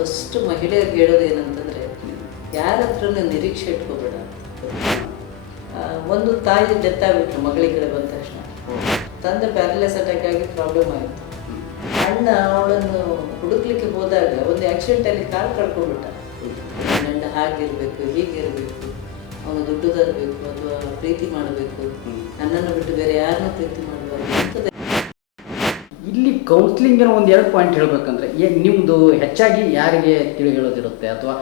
First ಮಹಿಳೆಯರಿಗೆ ಹೇಳೋದು ಏನಂತಂದರೆ ಯಾರ ಹತ್ರನೂ ನಿರೀಕ್ಷೆ ಇಟ್ಕೋಬೇಡ. ಒಂದು ತಾಯಿ ಡೆತ್ ಆಗಿಬಿಟ್ರು ಮಗಳಿಗೆ ಕಡೆ ಬಂದ ತಕ್ಷಣ. ತಂದೆ ಪ್ಯಾರಲೈಸ್ ಅಟ್ಯಾಕ್ ಆಗಿ ಪ್ರಾಬ್ಲಮ್ ಆಯಿತು. ಅಣ್ಣ ಅವಳನ್ನು ಹುಡುಕ್ಲಿಕ್ಕೆ ಹೋದಾಗ ಒಂದು ಆಕ್ಸಿಡೆಂಟಲ್ಲಿ ಕಾಲು ಕಳ್ಕೊಂಡ್ಬಿಟ್ಟ. ಗಂಡ ಹಾಗಿರಬೇಕು, ಹೀಗಿರಬೇಕು, ಅವನು ದುಡ್ಡು ತರಬೇಕು ಅಥವಾ ಪ್ರೀತಿ ಮಾಡಬೇಕು, ನನ್ನನ್ನು ಬಿಟ್ಟು ಬೇರೆ ಯಾರನ್ನೂ ಪ್ರೀತಿ ಮಾಡಬಾರ್ದು ಅಂತ. ಇಲ್ಲಿ ಕೌನ್ಸಿಲಿಂಗಿನ ಒಂದು 2 ಪಾಯಿಂಟ್ ಹೇಳಬೇಕಂದ್ರೆ ನಿಮ್ಮದು ಹೆಚ್ಚಾಗಿ ಯಾರಿಗೆ ತಿಳಿ ಹೇಳೋದಿರುತ್ತೆ ಅಥವಾ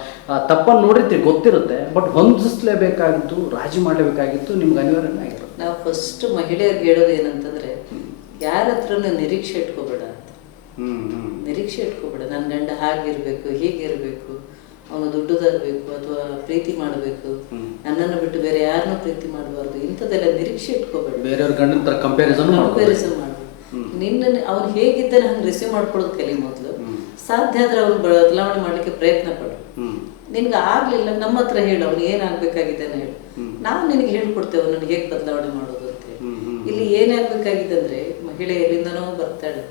ತಪ್ಪನ್ನು ನೋಡಿರ್ತೀವಿ ಗೊತ್ತಿರುತ್ತೆ, ಬಟ್ ಹೊಂದಿಸಲೇಬೇಕಾಗಿತ್ತು, ರಾಜಿ ಮಾಡಲೇಬೇಕಾಗಿತ್ತು, ನಿಮ್ಗೆ ಅನಿವಾರ್ಯನೇ ಆಗಿರುತ್ತೆ. ನಾವು ಫಸ್ಟ್ ಮಹಿಳೆಯರಿಗೆ ಹೇಳೋದು ಏನಂತಂದರೆ ಯಾರ ಹತ್ರನೂ ನಿರೀಕ್ಷೆ ಇಟ್ಕೋಬೇಡ ಅಂತ. ನಿರೀಕ್ಷೆ ಇಟ್ಕೋಬೇಡ, ನನ್ನ ಗಂಡ ಹಾಗಿರಬೇಕು, ಹೀಗಿರಬೇಕು, ಅವನು ದುಡ್ಡು ತರಬೇಕು ಅಥವಾ ಪ್ರೀತಿ ಮಾಡಬೇಕು, ನನ್ನನ್ನು ಬಿಟ್ಟು ಬೇರೆ ಯಾರನ್ನೂ ಪ್ರೀತಿ ಮಾಡಬಾರ್ದು ಇಂಥದ್ದೆಲ್ಲ ನಿರೀಕ್ಷೆ ಇಟ್ಕೋಬೇಡ. ಬೇರೆಯವ್ರ ಗಂಡನ ಕಂಪ್ಯಾರಿಸನ್ ಮಾಡು. ನಿನ್ನನ್ನು ಅವ್ನು ಹೇಗಿದ್ದಾನೆ ಹಂಗೆ ರಿಸೀವ್ ಮಾಡ್ಕೊಳ್ಳೋದು ಕಲಿ ಮೊದಲು. ಸಾಧ್ಯ ಆದರೆ ಅವ್ನು ಬದಲಾವಣೆ ಮಾಡಲಿಕ್ಕೆ ಪ್ರಯತ್ನ ಪಡು. ನಿನ್ಗೆ ಆಗಲಿಲ್ಲ ನಮ್ಮ ಹತ್ರ ಹೇಳು, ಅವ್ನು ಏನಾಗಬೇಕಾಗಿದ್ದಾನೆ ಹೇಳು, ನಾವು ನಿನಗೆ ಹೇಳ್ಕೊಡ್ತೇವೆ ಅವನನ್ನು ಹೇಗೆ ಬದಲಾವಣೆ ಮಾಡೋದು ಅಂತ ಹೇಳಿ. ಇಲ್ಲಿ ಏನಾಗಬೇಕಾಗಿದೆ ಅಂದರೆ ಮಹಿಳೆ ಎಲ್ಲಿಂದನೋ ಬರ್ತಾಳೆ,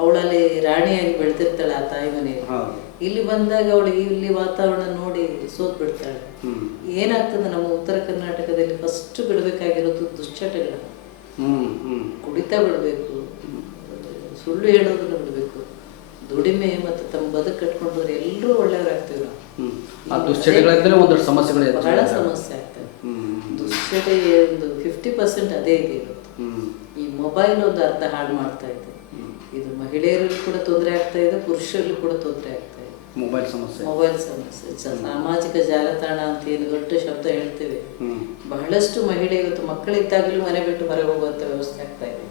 ಅವಳಲ್ಲಿ ರಾಣಿಯಾಗಿ ಬೆಳೆದಿರ್ತಾಳೆ ಆ ತಾಯಿ ಮನೆಯಲ್ಲಿ. ಇಲ್ಲಿ ಬಂದಾಗ ಅವಳಿಗೆ ಇಲ್ಲಿ ವಾತಾವರಣ ನೋಡಿ ಸೋತ್ ಬಿಡ್ತಾಳೆ. ಏನಾಗ್ತದೆ ನಮ್ಮ ಉತ್ತರ ಕರ್ನಾಟಕದಲ್ಲಿ ಫಸ್ಟ್ ಬಿಡಬೇಕಾಗಿರೋದು ದುಶ್ಚಟಗಳು. ಕುಡಿತ ಬಿಡಬೇಕು, ಸುಳ್ಳು ಹೇಳೋದನ್ನು ಬಿಡಬೇಕು, ದುಡಿಮೆ ಮತ್ತು ತಮ್ಮ ಬದುಕು ಕಟ್ಕೊಂಡವ್ರು ಎಲ್ಲರೂ ಒಳ್ಳೆಯವರಾಗ್ತೀವಿ ನಾವು. ದುಶ್ಚಟಗಳಿಂದಲೇ ಒಂದಷ್ಟು ಸಮಸ್ಯೆಗಳು ಬಹಳ ಸಮಸ್ಯೆ ಆಗ್ತದೆ. ದುಶ್ಚಟ ಒಂದು 50% ಅದೇ ಇದೆ ಇವತ್ತು. ಈ ಮೊಬೈಲ್ ಒಂದು ಅರ್ಧ ಹಾಳು ಮಾಡ್ತಾ ಇದೆ. ಇದು ಮಹಿಳೆಯರಿಗೂ ಕೂಡ ತೊಂದರೆ ಆಗ್ತಾ ಇದೆ, ಪುರುಷರಿಗೂ ಕೂಡ ತೊಂದರೆ ಆಗ್ತಾ ಇದೆ. ಮೊಬೈಲ್ ಸಮಸ್ಯೆ ಸಾಮಾಜಿಕ ಜಾಲತಾಣ ಅಂತ ಏನು ದೊಡ್ಡ ಶಬ್ದ ಹೇಳ್ತೇವೆ. ಬಹಳಷ್ಟು ಮಹಿಳೆ ಇವತ್ತು ಮಕ್ಕಳಿದ್ದಾಗಲೂ ಮನೆ ಬಿಟ್ಟು ಹೊರಗೆ ಹೋಗುವಂತ ವ್ಯವಸ್ಥೆ ಆಗ್ತಾ ಇದೆ.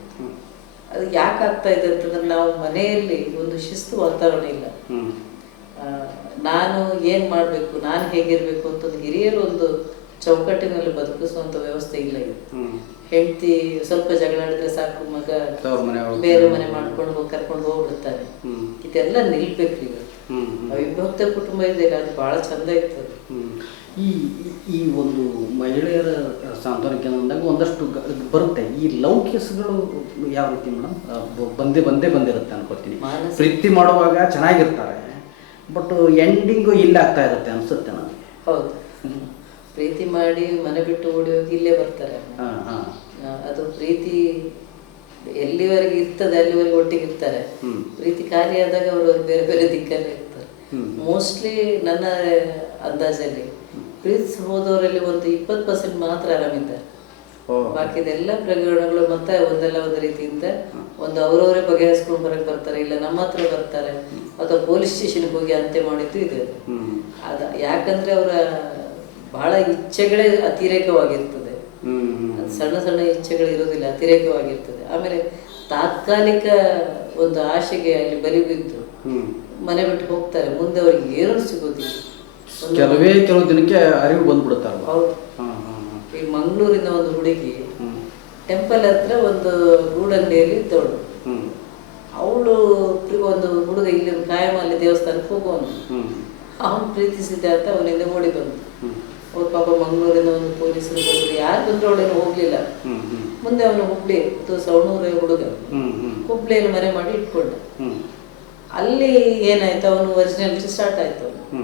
ಅದು ಯಾಕೆ ಆಗ್ತಾ ಇದೆ ಅಂತಂದ್ರೆ ನಾವು ಮನೆಯಲ್ಲಿ ಒಂದು ಶಿಸ್ತು ವಾತಾವರಣ ಇಲ್ಲ. ನಾನು ಏನ್ ಮಾಡ್ಬೇಕು, ನಾನು ಹೇಗಿರ್ಬೇಕು ಅಂತ ಹಿರಿಯರು ಒಂದು ಚೌಕಟ್ಟಿನಲ್ಲಿ ಬದುಕಿಸುವಂತ ವ್ಯವಸ್ಥೆ ಇಲ್ಲ ಇದು. ಹೆಂಡತಿ ಸ್ವಲ್ಪ ಜಗಳಾಡಿದ್ರೆ ಸಾಕು, ಮಗ ಬೇರೆ ಮನೆ ಮಾಡ್ಕೊಂಡು ಕರ್ಕೊಂಡು ಹೋಗ್ಬಿಡ್ತಾರೆ. ಇದೆಲ್ಲ ನಿಲ್ಬೇಕ್ರಿ. ಇವತ್ತು ಅವಿಭಕ್ತ ಕುಟುಂಬ ಇದೆ, ಅದು ಬಹಳ ಚಂದ ಇರ್ತದೆ. ಈ ಒಂದು ಮಹಿಳೆಯರ ಸಾಂತ್ವನ ಕೇಂದ್ರ ಅಂದಾಗ ಒಂದಷ್ಟು ಬರುತ್ತೆ. ಈ ಲವ್ ಕೇಸ್ಗಳು ಯಾವ ರೀತಿ ಮೇಡಮ್ ಬಂದಿರುತ್ತೆ ಅನ್ಕೋತೀನಿ. ಪ್ರೀತಿ ಮಾಡುವಾಗ ಚೆನ್ನಾಗಿರ್ತಾರೆ, ಬಟ್ ಎಂಡಿಂಗು ಇಲ್ಲ ಆಗ್ತಾ ಇರುತ್ತೆ ಅನ್ಸುತ್ತೆ ನನಗೆ. ಹೌದು, ಪ್ರೀತಿ ಮಾಡಿ ಮನೆ ಬಿಟ್ಟು ಓಡಿ ಹೋಗಿ ಇಲ್ಲೇ ಬರ್ತಾರೆ. ಅದು ಪ್ರೀತಿ ಎಲ್ಲಿವರೆಗೆ ಇರ್ತದೆ ಅಲ್ಲಿವರೆಗೆ ಒಟ್ಟಿಗೆ ಇರ್ತಾರೆ. ಪ್ರೀತಿ ಕಾರ್ಯಾದಾಗ ಅವರು ಬೇರೆ ಬೇರೆ ದಿಕ್ಕಲ್ಲೇ ಇರ್ತಾರೆ. ಮೋಸ್ಟ್ಲಿ ನನ್ನ ಅಂದಾಜಲ್ಲಿ ಪ್ರೀತಿ ಹೋದವರಲ್ಲಿ ಒಂದು 20% ಮಾತ್ರ ಆರಾಮಿದ್ದಾರೆ. ಬಾಕಿದೆಲ್ಲ ಪ್ರಕರಣಗಳು ಮತ್ತೆ ಒಂದಲ್ಲ ಒಂದು ರೀತಿಯಿಂದ ಒಂದು ಅವರವರೇ ಬಗೆಹರಿಸ್ಕೊಂಡು ಹೊರಗೆ ಬರ್ತಾರೆ, ಇಲ್ಲ ನಮ್ಮ ಹತ್ರ ಬರ್ತಾರೆ, ಅಥವಾ ಪೊಲೀಸ್ ಸ್ಟೇಷನ್ಗೆ ಹೋಗಿ ಅಂತ್ಯ ಮಾಡಿದ್ದು ಇದೆ. ಯಾಕಂದ್ರೆ ಅವರ ಬಹಳ ಇಚ್ಛೆಗಳೇ ಅತಿರೇಕವಾಗಿರ್ತದೆ. ಸಣ್ಣ ಸಣ್ಣ ಇಚ್ಛೆಗಳು ಇರೋದಿಲ್ಲ, ಅತಿರೇಕವಾಗಿರ್ತದೆ. ಆಮೇಲೆ ತಾತ್ಕಾಲಿಕ ಒಂದು ಆಶೆಗೆ ಅಲ್ಲಿ ಬಲಿ ಬಿದ್ದು ಮನೆ ಬಿಟ್ಟು ಹೋಗ್ತಾರೆ. ಮುಂದೆ ಅವ್ರಿಗೆ ಏನೂ ಸಿಗೋದಿಲ್ಲ. ಕೆಲವು ದಿನಕ್ಕೆ ಅರಿವು ಬಂದ್ಬಿಡುತ್ತಾರೆ. ಹೌದು, ಈ ಮಂಗಳೂರಿನ ಒಂದು ಹುಡುಗಿ ಟೆಂಪಲ್ ಹತ್ರ ಒಂದು ಗೂಡಂಗಡಿಯಲ್ಲಿ ಇದ್ದವಳು. ಅವಳು ಒಂದು ಹುಡುಗ ಇಲ್ಲಿ ಕಾಯಮಲ್ಲಿ ದೇವಸ್ಥಾನಕ್ಕೆ ಹೋಗೋನು. ಅವನು ಪ್ರೀತಿಸಿದ್ದೆ ಅಂತ ಅವನಿಂದ ಓಡಿ ಬಂದು ಅವ್ರ ಪಾಪ ಮಂಗಳೂರಿನ ಒಂದು ಪೊಲೀಸರು ಬಂದರು. ಯಾರು ಬಂದ್ರು ಅವಳೇನು ಹೋಗ್ಲಿಲ್ಲ. ಮುಂದೆ ಅವನು ಹುಬ್ಳಿ ಸವಣೂರ ಹುಡುಗ ಹುಬ್ಳಿಯಲ್ಲಿ ಮನೆ ಮಾಡಿ ಇಟ್ಕೊಂಡ. ಅಲ್ಲಿ ಏನಾಯ್ತು, ಅವನು ಒರಿಜಿನಾಲಿಟಿ ಸ್ಟಾರ್ಟ್ ಆಯ್ತು. ಅವನು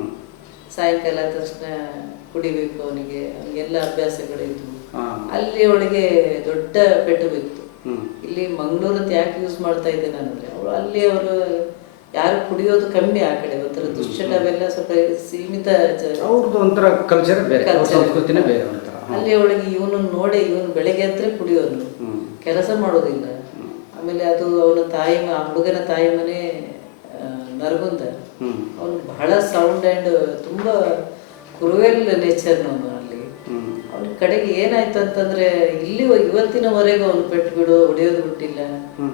ಸಾಯಂಕಾಲ ತಕ್ಷಣ ಕುಡಿಬೇಕು, ಅವನಿಗೆಲ್ಲ ಅಭ್ಯಾಸಗಳಿದ್ವು. ಅಲ್ಲಿ ಅವಳಿಗೆ ದೊಡ್ಡ ಪೆಟ್ಟು ಬಿತ್ತು. ಇಲ್ಲಿ ಮಂಗಳೂರಂತ ಯಾಕೆ ಯೂಸ್ ಮಾಡ್ತಾ ಇದ್ದೆ ನಾನಂದ್ರೆ, ಅವಳು ಅಲ್ಲಿ ಅವರು ಯಾರು ಕುಡಿಯೋದು ಕಮ್ಮಿ. ಆ ಕಡೆ ಒಂಥರ ದುಶ್ಚಟವೆಲ್ಲ ಸ್ವಲ್ಪ ಸೀಮಿತ, ಅವ್ರದ್ದು ಒಂಥರ ಕಲ್ಚರ್ ಬೇರೆ, ಸಂಸ್ಕೃತಿನೇ ಬೇರೆ. ಅಲ್ಲಿ ಅವಳಿಗೆ ಇವನು ನೋಡಿ, ಇವನು ಬೆಳಗ್ಗೆ ಹತ್ರ ಕುಡಿಯೋನು, ಕೆಲಸ ಮಾಡೋದಿಲ್ಲ. ಆಮೇಲೆ ಅದು ಅವನ ತಾಯಿ, ಆ ಹುಡುಗನ ತಾಯಿ ಮನೆ ನರಗುಂದ. ಅವನು ಬಹಳ ಸೌಂಡ್ ಆ್ಯಂಡ್ ತುಂಬ ಕ್ರೂಯಲ್ ನೇಚರ್ನವನು. ಅಲ್ಲಿ ಅವನ ಕಡೆಗೆ ಏನಾಯ್ತು ಅಂತಂದ್ರೆ, ಇಲ್ಲಿ ಇವತ್ತಿನವರೆಗೂ ಅವನು ಪೆಟ್ಟು ಬಿಡು ಹೊಡೆಯೋದು ಬಿಟ್ಟಿಲ್ಲ.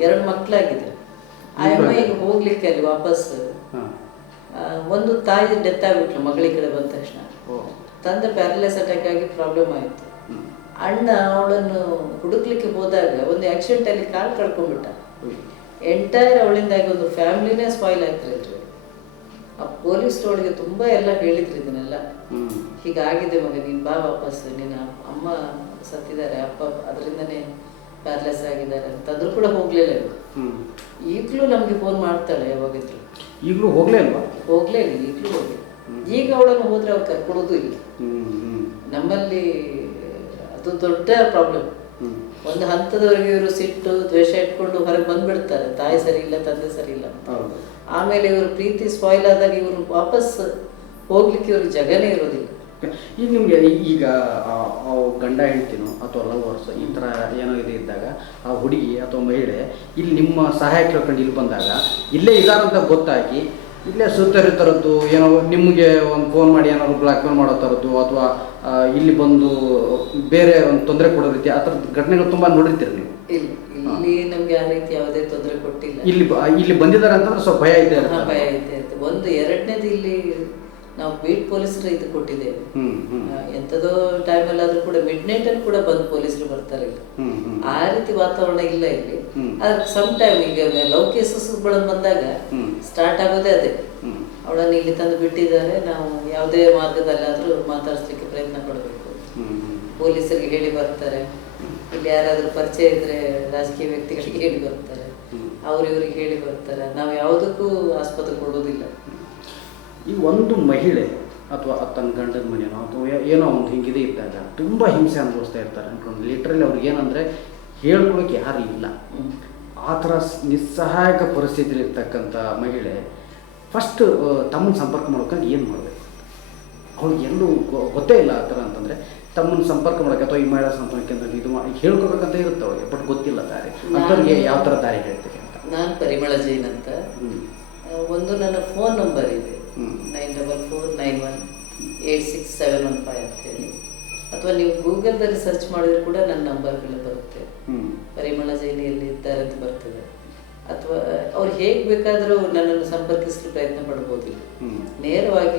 2 ಮಕ್ಕಳಾಗಿದೆ. ಆ ಅಮ್ಮ ಈಗ ಹೋಗ್ಲಿಕ್ಕೆ ಅಲ್ಲಿ ವಾಪಸ್. ಒಂದು ತಾಯಿ ಡೆತ್ ಆಗಿಬಿಟ್ಲು ಮಗಳಿಗೆ ಕಡೆ ಬಂದ ತಕ್ಷಣ. ತಂದೆ ಪ್ಯಾರಲೈಸ್ ಅಟ್ಯಾಕ್ ಆಗಿ ಪ್ರಾಬ್ಲಮ್ ಆಯಿತು. ಅಣ್ಣ ಅವಳನ್ನು ಹುಡುಕ್ಲಿಕ್ಕೆ ಹೋದಾಗ ಒಂದು ಆಕ್ಸಿಡೆಂಟಲ್ಲಿ ಕಾಲು ಕಳ್ಕೊಂಡ್ಬಿಟ್ಟ. ಎಂಟೈರ್ ಅವಳಿಂದಾಗಿ ಒಂದು ಫ್ಯಾಮಿಲಿನೇ ಸ್ಪಾಯ್ಲ್ ಆಗ್ತಿದ್ರು. ಆ ಪೊಲೀಸ್ ಅವಳಿಗೆ ತುಂಬ ಎಲ್ಲ ಹೇಳಿದ್ರು ಇದನ್ನೆಲ್ಲ. ಹೀಗಾಗಿದೆ ಮಗ, ನೀನು ಬಾ ವಾಪಸ್, ನಿನ್ನ ಅಮ್ಮ ಸತ್ತಿದ್ದಾರೆ, ಅಪ್ಪ ಅದರಿಂದನೇ ಪ್ಯಾರಲೈಸ್ ಆಗಿದ್ದಾರೆ ಅಂತಂದ್ರೂ ಕೂಡ ಹೋಗ್ಲಿಲ್ಲ. ಈಗಲೂ ನಮಗೆ ಫೋನ್ ಮಾಡ್ತಾಳೆ ಯಾವಾಗಿದ್ರು. ಈಗಲೂ ಹೋಗಲೇ ಅಲ್ವಾ? ಹೋಗಲೇ ಇಲ್ಲ, ಈಗಲೂ ಹೋಗಿ. ಈಗ ಅವಳನ್ನು ಹೋದರೆ ಅವ್ರು ಕರ್ಕೊಡೋದು ಇಲ್ಲ. ನಮ್ಮಲ್ಲಿ ಅದು ದೊಡ್ಡ ಪ್ರಾಬ್ಲಮ್. ಒಂದು ಹಂತದವರೆಗೆ ಇವರು ಸಿಟ್ಟು ದ್ವೇಷ ಇಟ್ಕೊಂಡು ಹೊರಗೆ ಬಂದ್ಬಿಡ್ತಾರೆ, ತಾಯಿ ಸರಿ ಇಲ್ಲ ತಂದೆ ಸರಿ ಇಲ್ಲ ಅಂತ. ಆಮೇಲೆ ಇವರು ಪ್ರೀತಿ ಸ್ಪಾಯ್ಲ್ ಆದಾಗ ಇವರು ವಾಪಸ್ ಹೋಗ್ಲಿಕ್ಕೆ ಇವ್ರಿಗೆ ಜಗನೇ ಇರೋದಿಲ್ಲ. ಈಗ ನಿಮಗೆ ಈಗ ಗಂಡ ಹೆಂಡ್ತಿನೋ ಅಥವಾ ಲವರ್ಸ್ ಈ ಥರ ಏನೋ ಇದು ಇದ್ದಾಗ ಆ ಹುಡುಗಿ ಅಥವಾ ಮಹಿಳೆ ಇಲ್ಲಿ ನಿಮ್ಮ ಸಹಾಯ ಕೇಳ್ಕೊಂಡು ಇಲ್ಲಿ ಬಂದಾಗ ಇಲ್ಲೇ ಇದಾರಂತ ಗೊತ್ತಾಗಿ ಇಲ್ಲೇ ಸುತ್ತರಿ ಥರದ್ದು ಏನೋ ನಿಮಗೆ ಒಂದು ಫೋನ್ ಮಾಡಿ ಏನಾದ್ರು ಬ್ಲ್ಯಾಕ್ಮೇಲ್ ಮಾಡೋ ಥರದ್ದು ಅಥವಾ ಇಲ್ಲಿ ಬಂದು ಬೇರೆ ಒಂದು ತೊಂದರೆ ಕೊಡೋ ರೀತಿ ಆ ಥರದ ಘಟನೆಗಳು ತುಂಬ ನೋಡಿರ್ತೀರಿ ನೀವು? ಇಲ್ಲಿ ನಮ್ಗೆ ಆ ರೀತಿ ಯಾವುದೇ ತೊಂದರೆ ಕೊಟ್ಟಿಲ್ಲ. ಇಲ್ಲಿ ಬಂದಿದ್ದಾರೆ ಅಂತಂದ್ರೆ ಸ್ವಲ್ಪ ಭಯ ಇದೆ. ಭಯ ಇದೆ. ಒಂದು ಎರಡನೇದು ಇಲ್ಲಿ ನಾವು ಬೀಟ್ ಪೊಲೀಸರು ಇದು ಕೊಟ್ಟಿದ್ದೇವೆ. ಎಂಥದೋ ಟೈಮಲ್ಲಿ ಆದ್ರೂ ಕೂಡ ಮಿಡ್ ನೈಟ್ ಅಲ್ಲಿ ಕೂಡ ಬಂದು ಪೊಲೀಸರು ಬರ್ತಾರೆ ಇಲ್ಲಿ. ಆ ರೀತಿ ವಾತಾವರಣ ಇಲ್ಲ ಇಲ್ಲಿ. ಆದ್ರೆ ಸಮ್ ಟೈಮ್ ಈಗ ಲವ್ ಕೇಸಸ್ಗಳು ಬಂದಾಗ ಸ್ಟಾರ್ಟ್ ಆಗೋದೇ ಅದೇ. ಅವಳನ್ನು ಇಲ್ಲಿ ತಂದು ಬಿಟ್ಟಿದ್ದಾರೆ, ನಾವು ಯಾವುದೇ ಮಾರ್ಗದಲ್ಲಾದ್ರೂ ಮಾತಾಡಿಸ್ಲಿಕ್ಕೆ ಪ್ರಯತ್ನ ಪಡಬೇಕು. ಪೊಲೀಸರಿಗೆ ಹೇಳಿ ಬರ್ತಾರೆ, ಇಲ್ಲಿ ಯಾರಾದ್ರೂ ಪರಿಚಯ ಇದ್ರೆ ರಾಜಕೀಯ ವ್ಯಕ್ತಿಗಳಿಗೆ ಹೇಳಿ ಬರ್ತಾರೆ, ಅವ್ರಿವ್ರಿಗೆ ಹೇಳಿ ಬರ್ತಾರೆ. ನಾವು ಯಾವುದಕ್ಕೂ ಆಸ್ಪತ್ರೆ ಕೊಡೋದಿಲ್ಲ. ಈ ಒಂದು ಮಹಿಳೆ ಅಥವಾ ತನ್ನ ಗಂಡನ ಮನೆಯೋ ಅಥವಾ ಏನೋ ಒಂದು ಹಿಂಗಿದೆ ಇದ್ದಾಗ ತುಂಬ ಹಿಂಸೆ ಅನುಭವಿಸ್ತಾ ಇರ್ತಾರೆ ಅನ್ಕೊಂಡು ಲಿಟ್ರಲಿ ಅವ್ರಿಗೆ ಏನಂದರೆ ಹೇಳ್ಕೊಳಕ್ಕೆ ಯಾರು ಇಲ್ಲ. ಆ ಥರ ನಿಸ್ಸಹಾಯಕ ಪರಿಸ್ಥಿತಿಯಲ್ಲಿ ಇರ್ತಕ್ಕಂಥ ಮಹಿಳೆ ಫಸ್ಟ್ ತಮ್ಮನ್ನು ಸಂಪರ್ಕ ಮಾಡ್ಕೊಂಡು ಏನು ಮಾಡಬೇಕು? ಅವ್ಳಿಗೆ ಎಲ್ಲೂ ಗೊತ್ತೇ ಇಲ್ಲ ಆ ಥರ ಅಂತಂದರೆ ತಮ್ಮನ್ನು ಸಂಪರ್ಕ ಮಾಡೋಕ್ಕೆ ಅಥವಾ ಈ ಮಹಿಳಾ ಸಂಪರ್ಕ ಕೇಂದ್ರಕ್ಕೆ ಇದು ಹೇಳ್ಕೊಬೇಕಂತ ಇರುತ್ತೆ ಅವ್ರಿಗೆ, ಬಟ್ ಗೊತ್ತಿಲ್ಲ ದಾರಿ. ಅಂಥವ್ರಿಗೆ ಯಾವ ಥರ ದಾರಿ ಹೇಳ್ತೀರಿ ಅಂತ? ನಾನು ಪರಿಮಳ ಜೈನ್ ಅಂತ. ಒಂದು ನನ್ನ ಫೋನ್ ನಂಬರ್ ಇದೆ 9449186715 ಅಂತ ಹೇಳಿ, ಅಥವಾ ನೀವು ಗೂಗಲ್ದಲ್ಲಿ ಸರ್ಚ್ ಮಾಡಿದ್ರು ಕೂಡ ನನ್ನ ನಂಬರ್ಗಳು ಬರುತ್ತೆ. ಪರಿಮಳ ಜೈನ್ ಎಲ್ಲಿ ಇದ್ದಾರೆ ಅಂತ ಬರ್ತದೆ. ಅಥವಾ ಅವ್ರು ಹೇಗೆ ಬೇಕಾದರೂ ನನ್ನನ್ನು ಸಂಪರ್ಕಿಸಲು ಪ್ರಯತ್ನ ಪಡ್ಬೋದು. ನೇರವಾಗಿ